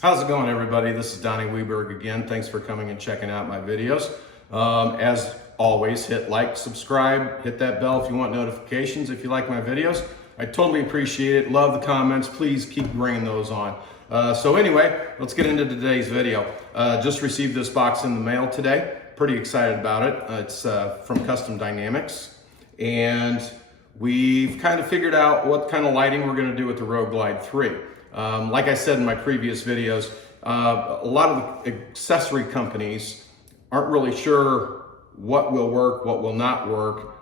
How's it going, everybody? This is Donnie Weberg again. Thanks for coming and checking out my videos. As always, hit like, subscribe, hit that bell if you want notifications if you like my videos. I totally appreciate it. Love the comments. Please keep bringing those on. So anyway, let's get into today's video. Just received this box in the mail today. Pretty excited about it. It's from Custom Dynamics. And we've kind of figured out what kind of lighting we're going to do with the Road Glide 3. Like I said in my previous videos, a lot of the accessory companies aren't really sure what will work, what will not work,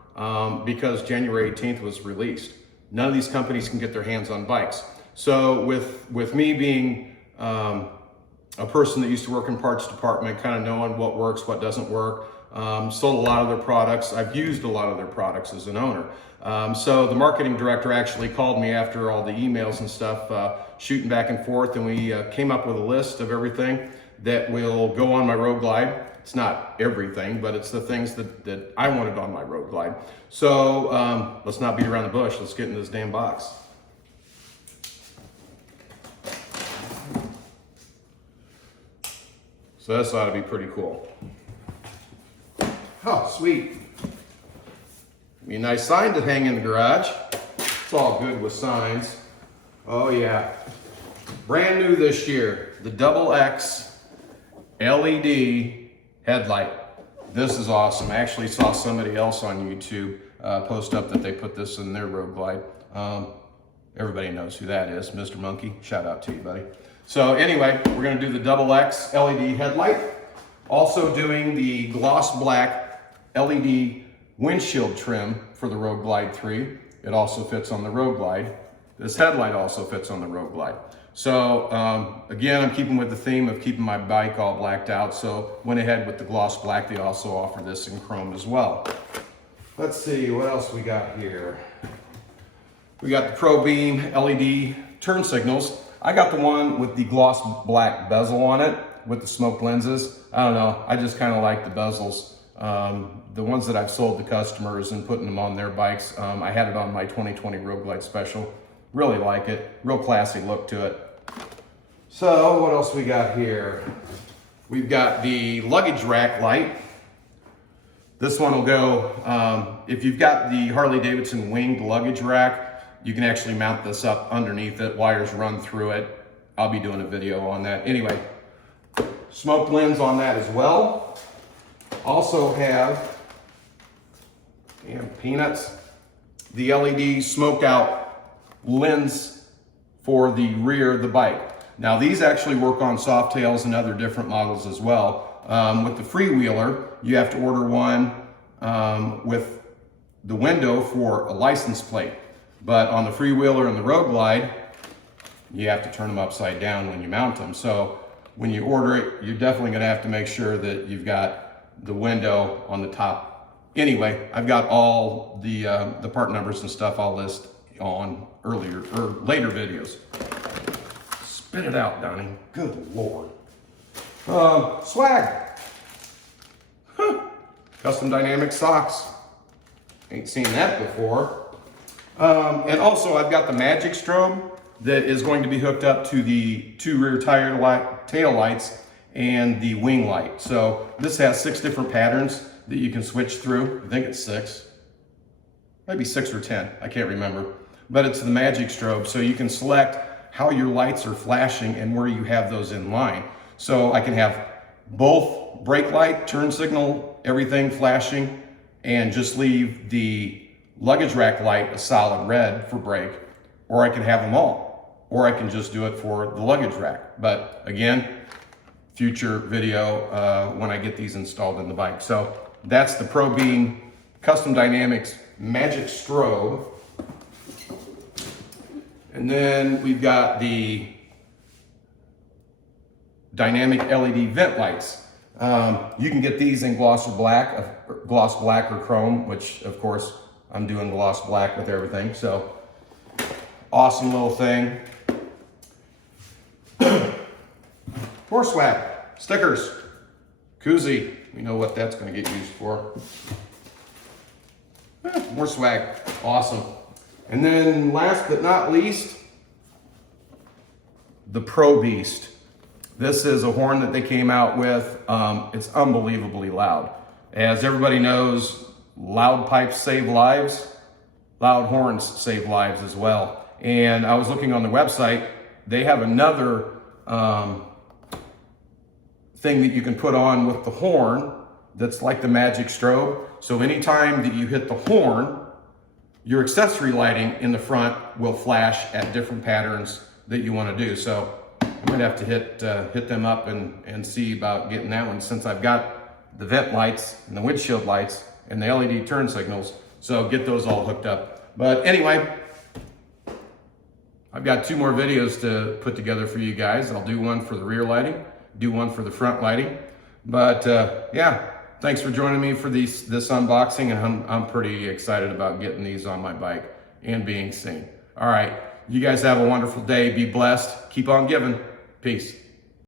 because January 18th was released. None of these companies can get their hands on bikes. So with me being a person that used to work in parts department, kind of knowing what works, what doesn't work, sold a lot of their products. I've used a lot of their products as an owner. So the marketing director actually called me after all the emails and stuff, shooting back and forth, and we came up with a list of everything that will go on my Road Glide. It's not everything, but it's the things that I wanted on my Road Glide. So let's not beat around the bush. Let's get into this damn box. So this ought to be pretty cool. Oh, sweet. Be a nice sign to hang in the garage. It's all good with signs. Oh yeah. Brand new this year, the XX LED headlight. This is awesome. I actually saw somebody else on YouTube post up that they put this in their Road Glide. Everybody knows who that is, Mr. Monkey. Shout out to you, buddy. So anyway, we're gonna do the XX LED headlight. Also doing the gloss black LED windshield trim for the Road Glide 3. It also fits on the Road Glide. This headlight also fits on the Road Glide. So again, I'm keeping with the theme of keeping my bike all blacked out. So went ahead with the gloss black. They also offer this in chrome as well. Let's see what else we got here. We got the Pro Beam LED turn signals. I got the one with the gloss black bezel on it with the smoked lenses. I don't know, I just kind of like the bezels. The ones that I've sold to customers and putting them on their bikes. I had it on my 2020 Road Glide Special. Really like it, real classy look to it. So what else we got here? We've got the luggage rack light. This one will go, if you've got the Harley-Davidson winged luggage rack, you can actually mount this up underneath it, wires run through it. I'll be doing a video on that. Anyway, smoked lens on that as well. Also have, damn peanuts, the LED smoked out lens for the rear of the bike. Now these actually work on Softails and other different models as well. With the freewheeler, you have to order one with the window for a license plate. But on the freewheeler and the Road Glide, you have to turn them upside down when you mount them. So when you order it, you're definitely gonna have to make sure that you've got the window on the top. Anyway, I've got all the part numbers and stuff I'll list on later videos. Spit it out, Donnie. Good Lord. Swag. Huh. Custom Dynamics socks. Ain't seen that before. And also I've got the Magic strobe that is going to be hooked up to the two rear tail lights and the wing light. So this has 6 different patterns that you can switch through. I think it's 6, maybe 6 or 10, I can't remember. But it's the Magic strobe, so you can select how your lights are flashing and where you have those in line. So I can have both brake light, turn signal, everything flashing, and just leave the luggage rack light a solid red for brake, or I can have them all, or I can just do it for the luggage rack. But again, future video when I get these installed in the bike. So that's the Pro Beam Custom Dynamics Magic strobe. And then we've got the dynamic LED vent lights. You can get these in gloss black or chrome, which of course I'm doing gloss black with everything. So awesome little thing. More swag, stickers, koozie. We know what that's going to get used for. More swag, awesome. And then last but not least, the Pro Beast This is a horn that they came out with. It's unbelievably loud. As everybody knows, loud pipes save lives. Loud horns save lives as well. And I was looking on the website, they have another thing that you can put on with the horn that's like the magic strobe. So anytime that you hit the horn, your accessory lighting in the front will flash at different patterns that you want to do. So I might have to hit them up and see about getting that one, since I've got the vent lights and the windshield lights and the LED turn signals. So get those all hooked up. But anyway, I've got 2 more videos to put together for you guys. I'll do one for the rear lighting, do one for the front lighting. But yeah, thanks for joining me for this unboxing, and I'm pretty excited about getting these on my bike and being seen. All right, you guys have a wonderful day. Be blessed. Keep on giving. Peace.